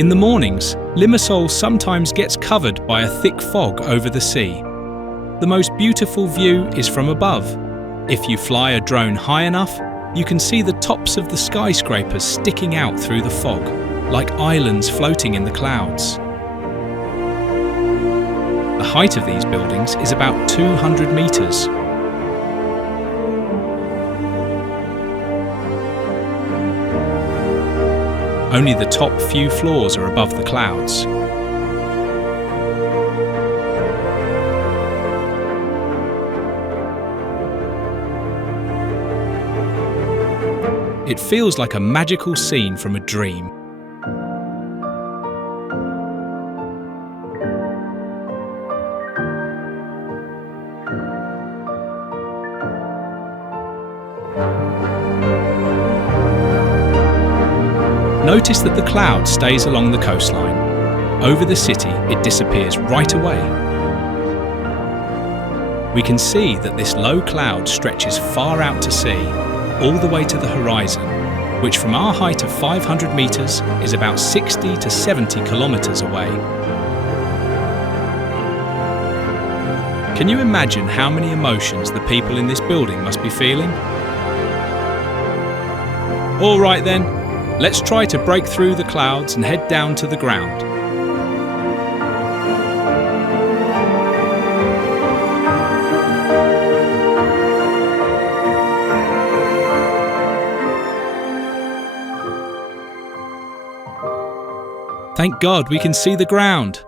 In the mornings, Limassol sometimes gets covered by a thick fog over the sea. The most beautiful view is from above. If you fly a drone high enough, you can see the tops of the skyscrapers sticking out through the fog, like islands floating in the clouds. The height of these buildings is about 200 meters. Only the top few floors are above the clouds. It feels like a magical scene from a dream. Notice that the cloud stays along the coastline. Over the city, it disappears right away. We can see that this low cloud stretches far out to sea, all the way to the horizon, which from our height of 500 meters is about 60 to 70 kilometers away. Can you imagine how many emotions the people in this building must be feeling? All right then. Let's try to break through the clouds and head down to the ground. Thank God we can see the ground.